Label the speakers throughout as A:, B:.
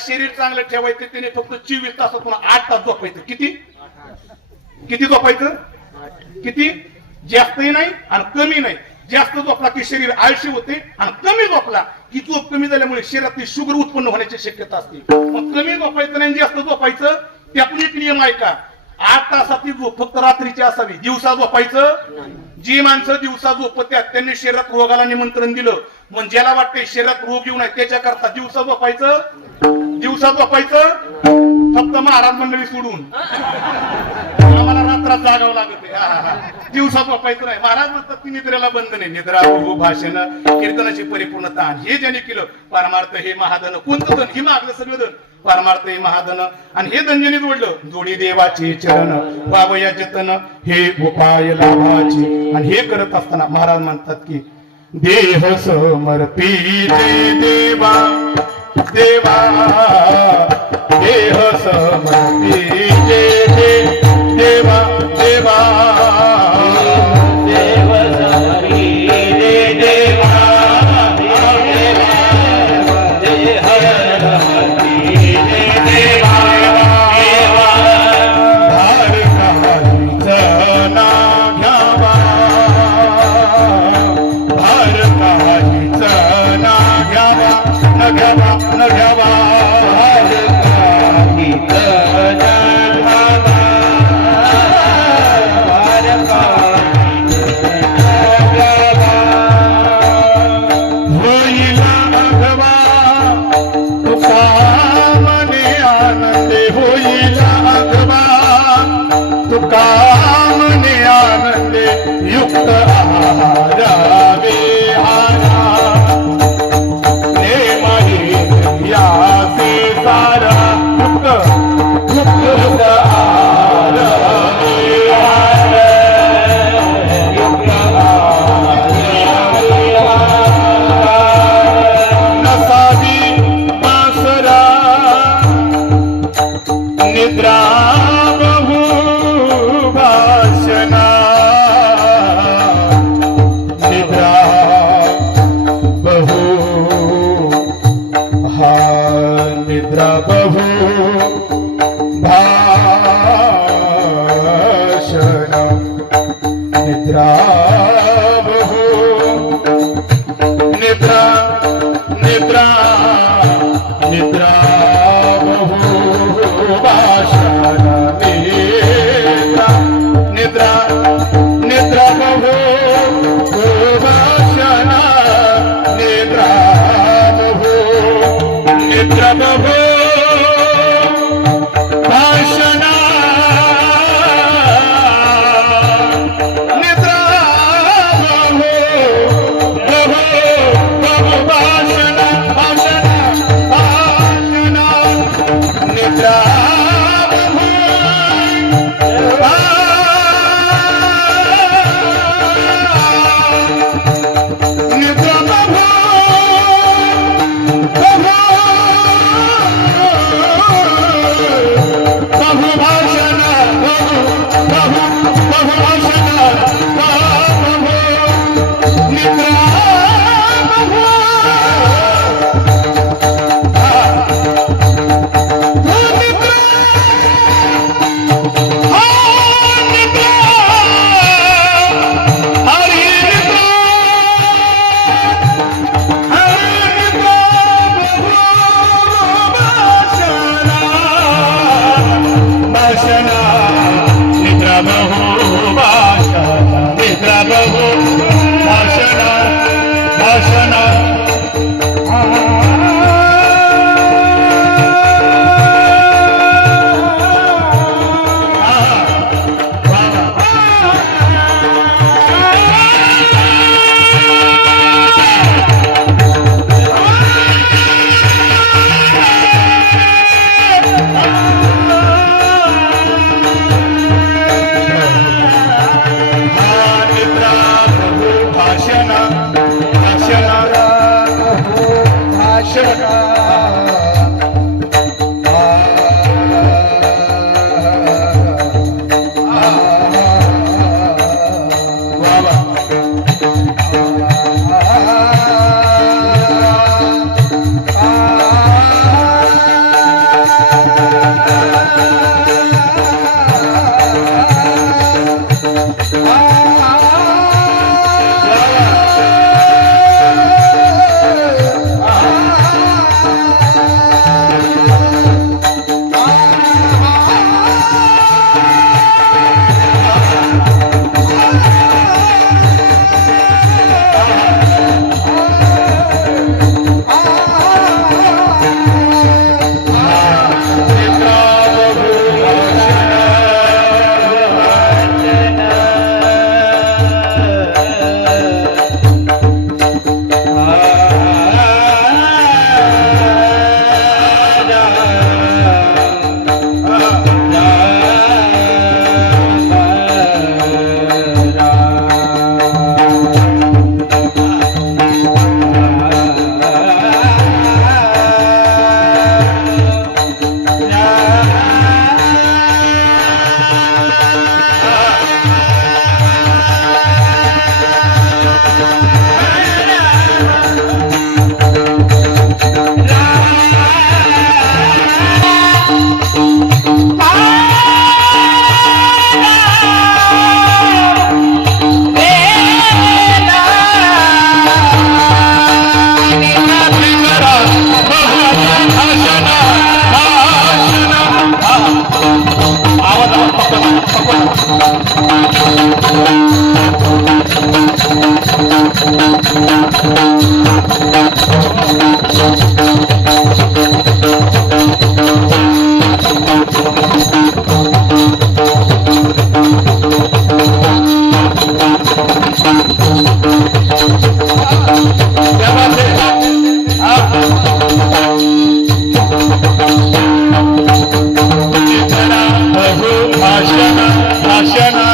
A: शरीर चांगलं ठेवायचं त्याने फक्त चोवीस तासातून आठ तास झोपायचं. किती? किती झोपायचं? किती? जास्तही नाही आणि कमी नाही. जास्त झोपला की शरीर आळशी होते आणि कमी झोपला की झोप कमी झाल्यामुळे शरीरातली शुगर उत्पन्न होण्याची शक्यता असते. मग कमी झोपायचं नाही जास्त झोपायचं त्यातून एक नियम आहे का? आठ तासातली झोप फक्त रात्रीची असावी. दिवसा झोपायचं? जी माणसं दिवसा झोपत्यात त्यांनी शरीरात रोगाला निमंत्रण दिलं. मग ज्याला वाटते शरीरात रोग येऊ नये त्याच्याकरता दिवसा झोपायचं? दिवसा झोपायचं? फक्त महाराज मंडळी सोडून. आम्हाला रात्रात जागावं लागत दिवसा झोपायचं नाही. महाराज म्हणतात की निद्रेला बंद नाही. निद्रा हो भाषण कीर्तनाची परिपूर्णता हे ज्याने केलं परमार्थ हे महाधन कोणतं धन? हे मागलं सगळं धन. परमार्थ हे महाधन. आणि हे धन जोडलं जोडी देवाचे चरण वावया जतन हे उपाय लाभाचे. आणि हे करत असताना महाराज म्हणतात की देह समर्पी देवा. देवा। भाषण भाषण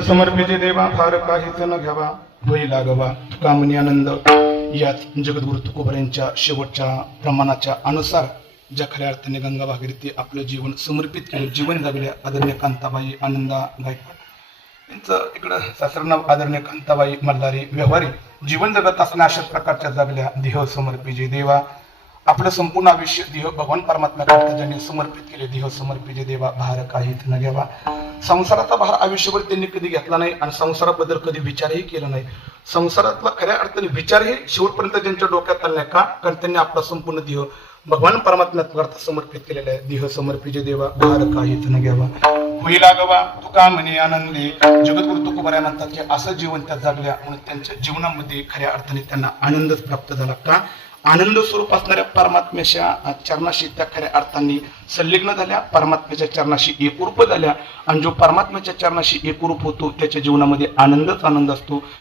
A: देह समर्पिते देवा फार काहीच न घ्यावा होई लागवा. कामनी आनंद यात जगद्गुरु तुकोबर यांच्या शेवटच्या प्रमाणाच्या अनुसार ज्या खऱ्या अर्थाने गंगा भागीरथी आपलं जीवन समर्पित केलं जीवन जगल्या आदरणीय कांताबाई आनंदा गायकवाड. त्यांचं इकडं सासर नाव आदरणीय कांताबाई मल्हारी व्यवहारी. जीवन जगत असण्या अशा प्रकारच्या जगल्या देह समर्पिजे देवा. आपलं संपूर्ण आयुष्य देह भगवान परमात्म्याकरता ज्यांनी समर्पित केले. देह समर्पिजे देवा भार काहीच न घ्यावा. संसाराचा भार आयुष्यभर त्यांनी कधी घेतला नाही आणि संसाराबद्दल कधी विचारही केला नाही. संसारातला खऱ्या अर्थाने विचार हे शेवटपर्यंत त्यांच्या डोक्यात आले नाही का? कारण त्यांनी आपला संपूर्ण देह भगवान परमात्म्याकरता समर्पित केलेला आहे. देह समर्पित देवा भार काहीच न घ्यावा. होईल गवा तुका म्हणे आनंदी. जगद्गुरु तुकोबऱ्या म्हणतात की असं जीवन त्या जगल्या म्हणून त्यांच्या जीवनामध्ये खऱ्या अर्थाने त्यांना आनंदच प्राप्त झाला का? आनंद स्वरूप असणाऱ्या परमात्म्याच्या चरणाशी त्या खऱ्या अर्थाने संलग्न झाल्या. परमात्म्याच्या चरणाशी एकरूप झाल्या. आणि जो परमात्म्याच्या चरणाशी एकरूप होतो त्याच्या जीवनामध्ये आनंदच आनंद असतो.